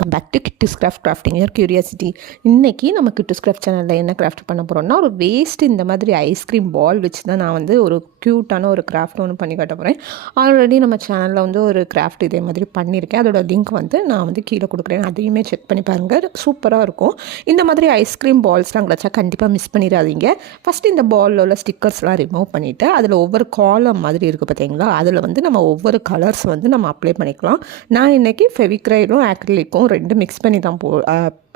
Come back to Kittoos crafting your curiosity. இன்றைக்கி நம்ம Kittus craft சேனலில் என்ன கிராஃப்ட் பண்ண போகிறோம்னா, ஒரு வேஸ்ட் இந்த மாதிரி ஐஸ்கிரீம் பால் வச்சு தான் நான் வந்து ஒரு க்யூட்டான ஒரு கிராஃப்ட் ஒன்று பண்ணி காட்ட போகிறேன். ஆல்ரெடி நம்ம சேனலில் வந்து ஒரு கிராஃப்ட் இதே மாதிரி பண்ணியிருக்கேன். அதோட லிங்க் வந்து நான் வந்து கீழே கொடுக்குறேன், அதையுமே செக் பண்ணி பாருங்கள். சூப்பராக இருக்கும். இந்த மாதிரி ஐஸ்கிரீம் பால்ஸ்லாம் கிடச்சா கண்டிப்பாக மிஸ் பண்ணிடாதீங்க. ஃபஸ்ட்டு இந்த பாலில் உள்ள ஸ்டிக்கர்ஸ்லாம் ரிமூவ் பண்ணிவிட்டு அதில் ஒவ்வொரு காலம் மாதிரி இருக்குது பார்த்தீங்களா, அதில் வந்து நம்ம ஒவ்வொரு கலர்ஸ் வந்து நம்ம அப்ளை பண்ணிக்கலாம். நான் இன்றைக்கி ஃபெவிக்ரைலும் ஆக்ரிலிக்கும் ரெண்டு மிக்ஸ் பண்ணி தான்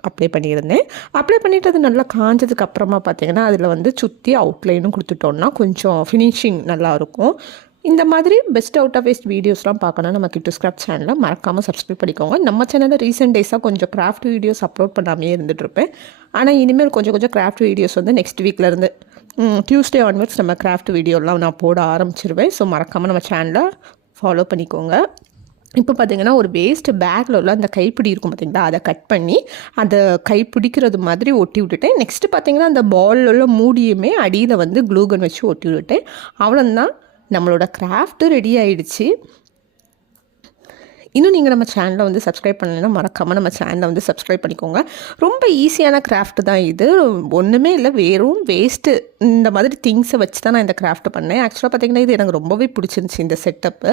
அப்ளை பண்ணியிருந்தேன். அப்ளை பண்ணிவிட்டு அது நல்லா காஞ்சதுக்கு அப்புறமா பார்த்தீங்கன்னா அதில் வந்து சுற்றி அவுட்லைனும் கொடுத்துட்டோம்னா கொஞ்சம் ஃபினிஷிங் நல்லாயிருக்கும். இந்த மாதிரி பெஸ்ட் அவுட் ஆஃப் வேஸ்ட் வீடியோஸ்லாம் பார்க்கணும் நம்ம கிட்டூஸ் கிராஃப்ட் சேனலில் மறக்காமல் சப்ஸ்கிரைப் பண்ணிக்கோங்க. நம்ம சேனலில் ரீசெண்ட் டேஸாக கொஞ்சம் கிராஃப்ட் வீடியோஸ் அப்லோட் பண்ணாமே இருந்துகிட்ருப்பேன். ஆனால் இனிமேல் கொஞ்சம் கிராஃப்ட் வீடியோஸ் வந்து நெக்ஸ்ட் வீக்லேருந்து டியூஸ்டே ஆன்வர்ட்ஸ் நம்ம கிராஃப்ட் வீடியோலாம் நான் போட ஆரம்பிச்சிருவேன். ஸோ மறக்காமல் நம்ம சேனலை ஃபாலோ பண்ணிக்கோங்க. இப்போ பார்த்திங்கன்னா ஒரு வேஸ்ட் பேக்கில் உள்ள அந்த கைப்பிடி இருக்கும் பார்த்திங்களா, அதை கட் பண்ணி அதை கைப்பிடிக்கிறது மாதிரி ஒட்டி விட்டுட்டேன். நெக்ஸ்ட்டு பார்த்திங்கன்னா அந்த பாலில் உள்ள மூடியுமே அடியில் வந்து க்ளூகன் வச்சு ஒட்டி விட்டுட்டேன். அவ்வளோதான், நம்மளோட கிராஃப்ட்டு ரெடி ஆகிடுச்சு. இன்னும் நீங்கள் நம்ம சேனலை வந்து சப்ஸ்கிரைப் பண்ணலைன்னா மறக்காமல் நம்ம சேனலை வந்து சப்ஸ்கிரைப் பண்ணிக்கோங்க. ரொம்ப ஈஸியான கிராஃப்ட் தான் இது, ஒன்றுமே இல்லை, வெறும் வேஸ்ட்டு இந்த மாதிரி திங்ஸை வச்சு தான் நான் இந்த கிராஃப்ட் பண்ணேன். ஆக்சுவலாக பார்த்திங்கன்னா இது எனக்கு ரொம்பவே பிடிச்சிருந்துச்சி இந்த செட்டப்பு.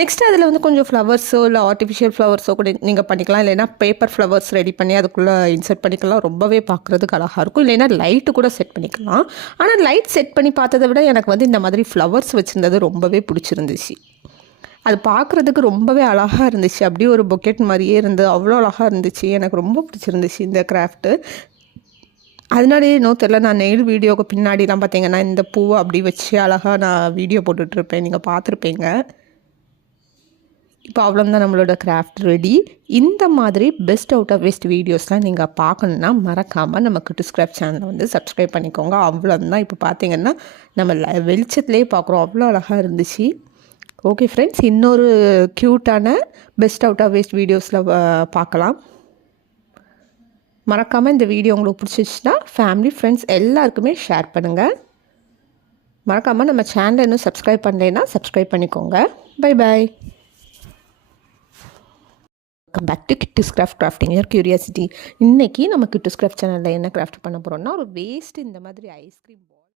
நெக்ஸ்ட்டு அதில் வந்து கொஞ்சம் ஃப்ளவர்ஸோ இல்லை ஆர்டிஃபிஷியல் ஃப்ளவர்ஸோ கூட நீங்கள் பண்ணிக்கலாம். இல்லைன்னா பேப்பர் ஃப்ளவர்ஸ் ரெடி பண்ணி அதுக்குள்ளே இன்சர்ட் பண்ணிக்கலாம். ரொம்பவே பார்க்குறதுக்கு அழகாக இருக்கும். இல்லைன்னா லைட்டு கூட செட் பண்ணிக்கலாம். ஆனால் லைட் செட் பண்ணி பார்த்ததை விட எனக்கு வந்து இந்த மாதிரி ஃப்ளவர்ஸ் வச்சுருந்தது ரொம்பவே பிடிச்சிருந்துச்சு. அது பார்க்குறதுக்கு ரொம்பவே அழகாக இருந்துச்சு. அப்படியே ஒரு பொக்கெட் மாதிரியே இருந்து அவ்வளோ அழகாக இருந்துச்சு. எனக்கு ரொம்ப பிடிச்சிருந்துச்சு இந்த கிராஃப்ட்டு. அதனாலேயே இன்னும் தெரில, நான் நெயில் வீடியோவுக்கு பின்னாடிலாம் பார்த்தீங்கன்னா இந்த பூவை அப்படி வச்சு அழகாக நான் வீடியோ போட்டுட்ருப்பேன், நீங்கள் பார்த்துருப்பீங்க. இப்போ அவ்வளோதான், நம்மளோட கிராஃப்ட் ரெடி. இந்த மாதிரி பெஸ்ட் அவுட் ஆஃப் வேஸ்ட் வீடியோஸ்லாம் நீங்கள் பார்க்கணுன்னா மறக்காமல் நம்ம கிட்டூஸ் கிராஃப்ட் சேனலை வந்து சப்ஸ்கிரைப் பண்ணிக்கோங்க. அவ்வளோதான். இப்போ பார்த்தீங்கன்னா நம்ம வெளிச்சத்துலேயே பார்க்குறோம், அவ்வளோ அழகாக இருந்துச்சு. ஓகே ஃப்ரெண்ட்ஸ், இன்னொரு க்யூட்டான பெஸ்ட் அவுட் ஆஃப் வேஸ்ட் வீடியோஸில் பார்க்கலாம். மறக்காமல் இந்த வீடியோ உங்களுக்கு பிடிச்சிச்சுன்னா ஃபேமிலி ஃப்ரெண்ட்ஸ் எல்லாருக்குமே ஷேர் பண்ணுங்கள். மறக்காமல் நம்ம சேனலை இன்னும் சப்ஸ்கிரைப் பண்ணலைன்னா சப்ஸ்கிரைப் பண்ணிக்கோங்க. Bye bye. Come back to Kittoos crafting your curiosity. இன்றைக்கி நம்ம கிட்டூஸ் கிராஃப்ட் சேனலில் என்ன கிராஃப்ட் பண்ண போகிறோம்னா, ஒரு வேஸ்ட் இந்த மாதிரி ஐஸ்கிரீம்